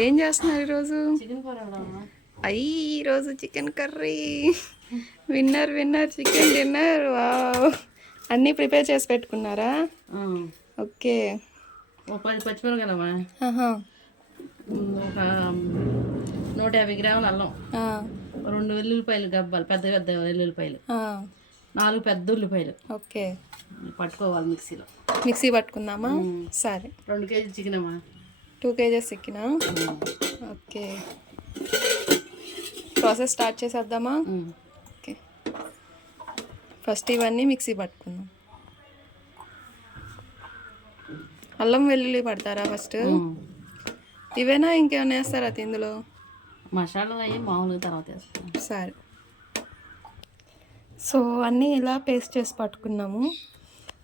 ఏం చేస్తున్నారు ఈరోజు? ఈరోజు chicken curry. Winner winner chicken dinner. Wow, అన్నీ ప్రిపేర్ చేసి పెట్టుకున్నారా? ఓకే. ఒక 10 పచ్చిమిరపకాయలమ్మా, ఒక 150 గ్రాముల అల్లం, 2 వెల్లుల్లిపాయలు గబ్బాలు, పెద్ద పెద్ద వెల్లుల్లిపాయలు, 4 పెద్ద ఉల్లిపాయలు. ఓకే, పట్టుకోవాలి మిక్సీలో. మిక్సీ పట్టుకుందామా? సరే. 2 కేజీలు చికెన్ అమ్మా. 2 kgs chicken. Okay, process start చేసేద్దామా? ఓకే, ఫస్ట్ ఇవన్నీ మిక్సీ పట్టుకుందాం. అల్లం వెల్లుల్లి పడతారా ఫస్ట్? ఇవేనా ఇంకేమైనా వేస్తారా ఇందులో? మసాలా అయ్యి మామూలుగా తర్వాత వేస్తాం. సరే. సో అన్నీ ఇలా పేస్ట్ చేసి పట్టుకున్నాము.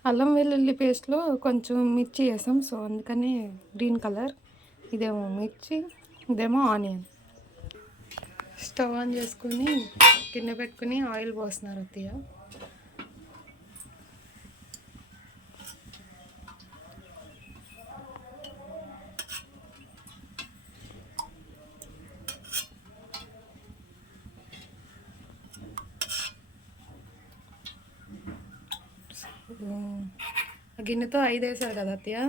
అల్లం వెల్లుల్లి పేస్ట్లో కొంచెం మిర్చి వేసాం, సో అందుకని గ్రీన్ కలర్. ఇదేమో మిర్చి, ఇదేమో ఆనియన్. స్టవ్ ఆన్ చేసుకుని గిన్నె పెట్టుకుని ఆయిల్ పోస్తున్నారు అత్తయ్య. గిన్నెతో 5 వేసారు కదా అత్తయ్య?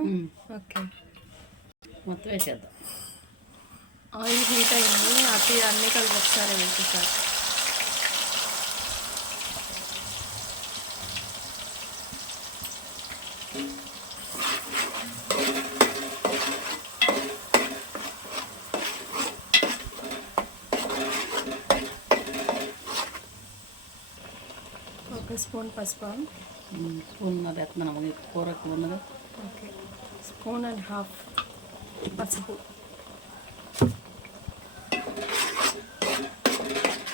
ఓకే, మొత్తం వేసేద్దాం. ఆయిల్ హీట్ అయింది. అత్తయ్య అన్నీ కలిపి ఒకసారి వేసేసారు. ఒక స్పూన్ పసుపు. స్పూన్ వేస్తున్నాము, కూరకు ఉన్నది. ఓకే, 1.5 స్పూన్ పసుపు.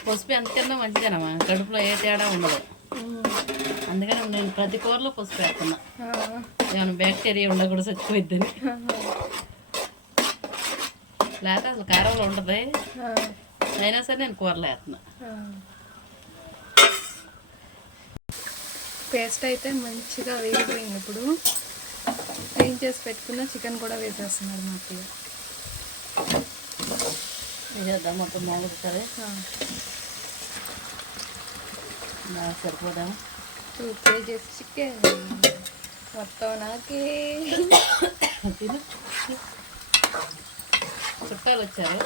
పసుపు ఎంతకన్నా మంచిదేనమ్మా, కడుపులో ఏ తేడా ఉండదు. అందుకని నేను ప్రతి కూరలో పసుపు వేస్తున్నా, ఏమైనా బ్యాక్టీరియా ఉండకూడదు, చచ్చిపోయిద్దని. లేకపోతే అసలు కారంలో ఉంటుంది, అయినా సరే నేను కూరలో వేస్తున్నా. పేస్ట్ అయితే మంచిగా వేగిపోయింది. ఇప్పుడు క్లీన్ చేసి పెట్టుకున్న చికెన్ కూడా వేసేస్తున్నారు మా అత్తయ్య. వేసేద్దాం మొత్తం మామూలు సరే. సరిపోదాం. 2 కేజీస్ చికెన్ మొత్తం నాకే. చుట్టాలు వచ్చారు,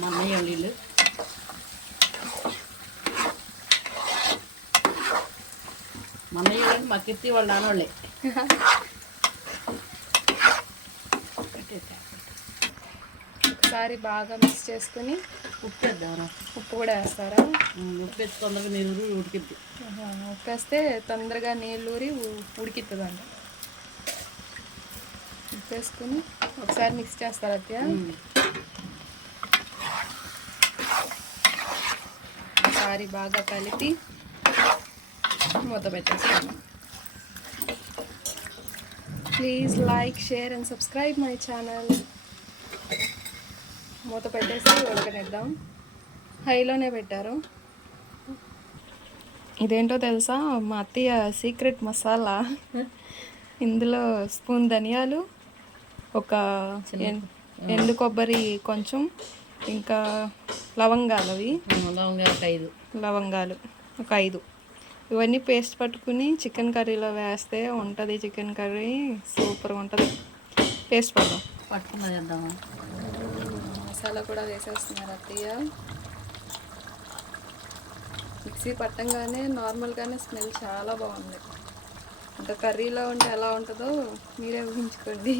మా అన్నయ్య వీళ్ళు. మా అన్నయ్య వాళ్ళు మా కీర్తి వాళ్ళు నాన్నోళ్ళే. ఒకసారి బాగా మిక్స్ చేసుకుని ఉప్పు వేద్దాం. ఉప్పు కూడా వేస్తారా? ఉప్పు వేసి తొందరగా నీళ్ళు ఉడికిద్ది. ఉప్పు వేస్తే తొందరగా నీళ్ళు ఊరి ఉడికిద్దండి. ఉప్పు వేసుకుని ఒకసారి మిక్స్ చేస్తారా అత్తయ్య? ఒకసారి బాగా కలిపి మూత పెట్టేస్తాను. Please like, share and subscribe my channel. మూత పెట్టేసి ఉడకనిద్దాం. హైలోనే పెట్టారు. ఇదేంటో తెలుసా, మా అత్తయ్య సీక్రెట్ మసాలా. ఇందులో స్పూన్ ధనియాలు, ఒక ఎండు కొబ్బరి కొంచెం, ఇంకా లవంగాలు, అవి లవంగాలు ఒక 5. ఇవన్నీ పేస్ట్ పట్టుకుని చికెన్ కర్రీలో వేస్తే ఉంటుంది. చికెన్ కర్రీ సూపర్గా ఉంటుంది. పేస్ట్ పట్టుకున్నది. మసాలా కూడా వేసేస్తున్నారు అత్తయ్య. మిక్సీ పట్టంగానే నార్మల్గానే స్మెల్ చాలా బాగుంది. ఇంకా కర్రీలో ఉంటే ఎలా ఉంటుందో మీరే ఊహించుకోండి.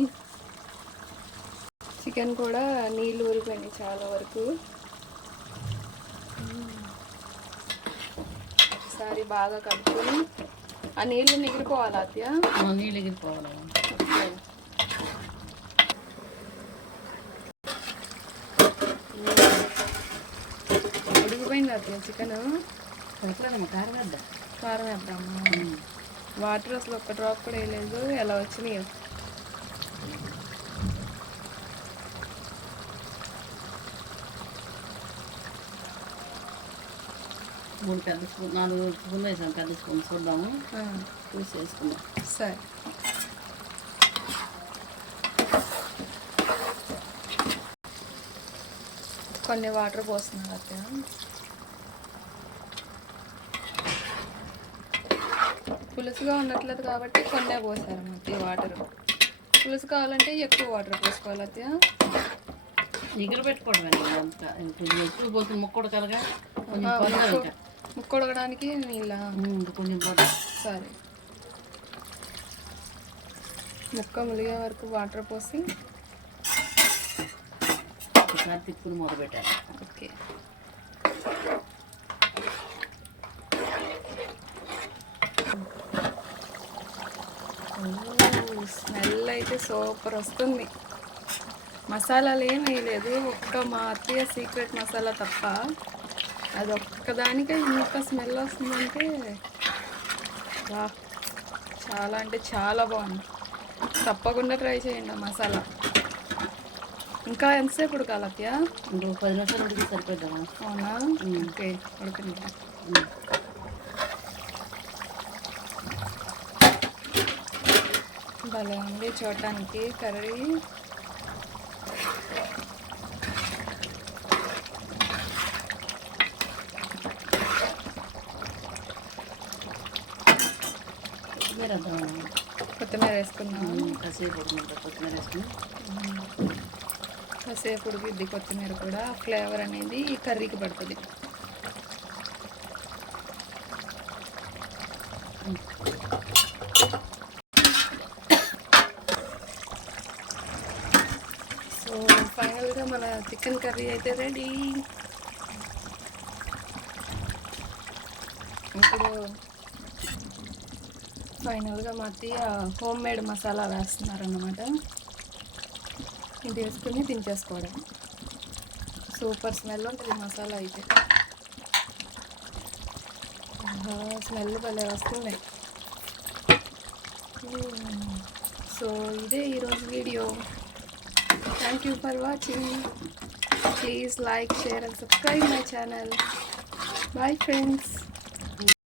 చికెన్ కూడా నీళ్ళు ఊరిపోయింది చాలా వరకు. ఒకసారి బాగా కలుపుకొని ఆ నీళ్ళు మిగిలిపోవాలి అత్తయ్య. నీళ్ళు ఎగిరిపోవాలి. ఉడికిపోయింది అత్తయ్య చికెన్. కారం వేద్దాం. కారం వేద్దామా? వాటర్ అసలు ఒక్క డ్రాప్ కూడా వేయలేదు. ఎలా వచ్చినాయో. పెద్ద స్పూన్, 4 స్పూన్లు వేసాం. పెద్ద స్పూన్ చూద్దాము, చూసి వేసుకుందాం. సరే. కొన్ని వాటర్ పోస్తున్నారు అత్తయ్య. పులుసుగా ఉండట్లేదు కాబట్టి కొన్నే పోసారు అత్తయ్య వాటర్. పులుసు కావాలంటే ఎక్కువ వాటర్ పోసుకోవాలి అత్తయ్య. ఎగురు పెట్టుకోవడం అంతా కొంచెం ఎక్కువ పోతుంది ముక్క ఉడకలుగా కొంచెం పొందాలి ఇంకా ముక్క ఉడకడానికి నీళ్ళ కొంచెం పొందాలి. సరే, ముక్క ములిగే వరకు వాటర్ పోసి ఒకసారి తిప్పుకుని మూత పెట్టాలి. ఓకే. స్మెల్ అయితే సూపర్ వస్తుంది. మసాలాలు ఏం వేయలేదు, ఒక్క మా అత్తయ్య సీక్రెట్ మసాలా తప్ప. అది ఒక్కదానికే ఇంత స్మెల్ వస్తుందంటే వా, చాలా అంటే చాలా బాగుంది. తప్పకుండా ట్రై చేయండి ఆ మసాలా. ఇంకా ఎంతసేపు ఉడకాలి అత్తయ్య? ఇంకో 10 నిమిషాలు ఉడికి సరిపోద్దామా? అవునా? ఓకే, ఉడకనిద్దాం. భలే ఉంది చూడటానికి కర్రీ. కొత్తిమీర వేసుకున్నాం. కాసేపు ఉడకమంటారు కొత్తిమీర వేసుకుని. కాసేపు ఉడికిద్ది కొత్తిమీర కూడా. ఫ్లేవర్ అనేది కర్రీకి పడుతుంది. సో ఫైనల్గా మన చికెన్ కర్రీ అయితే రెడీ. ఇప్పుడు ఫైనల్గా మా అత్తయ్య హోమ్ మేడ్ మసాలా వేస్తున్నారన్నమాట. ఇది వేసుకుని దించేసుకోవడం. సూపర్ స్మెల్ ఉంటుంది మసాలా అయితే. స్మెల్ భలే వస్తుంది. సో ఇదే ఈరోజు video. Thank you for watching. Please like, share and subscribe my channel. Bye friends.